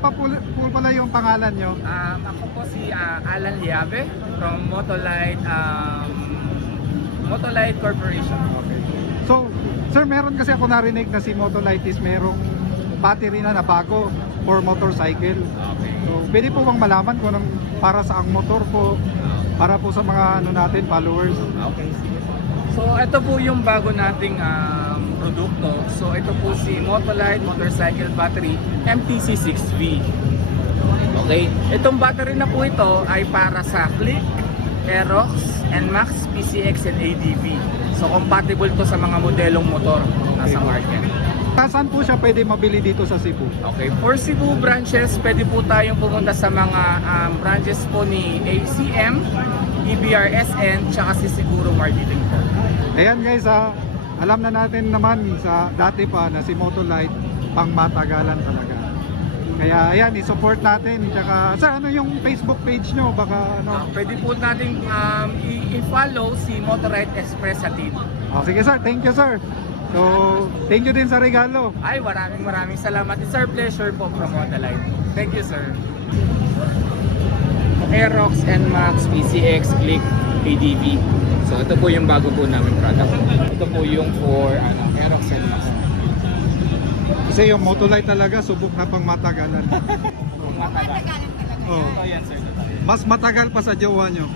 pa po pala yung pangalan nyo? Ako po si Alan Liave from Motolite Corporation. Okay. So, sir, meron kasi ako narinig na si Motolite is merong battery na bago for motorcycle. Okay. So, pwede po bang malaman kung anong para sa ang motor po, para po sa mga natin, followers? Okay. So, ito po yung bago nating produkto. So, ito po si Motolite Motorcycle Battery MTC6V. Okay. Itong battery na po ito ay para sa Click, Aerox, NMAX, PCX, and ADV. So, compatible to sa mga modelong motor na sa market. Saan po siya pwede mabili dito sa Cebu? Okay, for Cebu branches, pwede po tayong pumunta sa mga branches po ni ACM, EBRSN, tsaka si Siguro Marketing po. Ayan guys, alam na natin naman sa dati pa na si Motolite pang matagalan talaga. Kaya ayan, i-support natin. Tsaka, sir, ano yung Facebook page nyo? Baka ano? Pwede po natin i-follow si Motorite Express Hatid. Sige sir, thank you sir. So, thank you din sa regalo. Ay, maraming salamat. It's our pleasure po from Motorite. Thank you, sir. Aerox, NMAX, PCX, Click, ADV. So, ito po yung bago po namin product. Ito po yung for Aerox, NMAX. Kasi yung Motolite talaga, subok na pang matagalan. Matagalan talaga Oh. yan. Yan, sir. Mas matagal pa sa jowa nyo.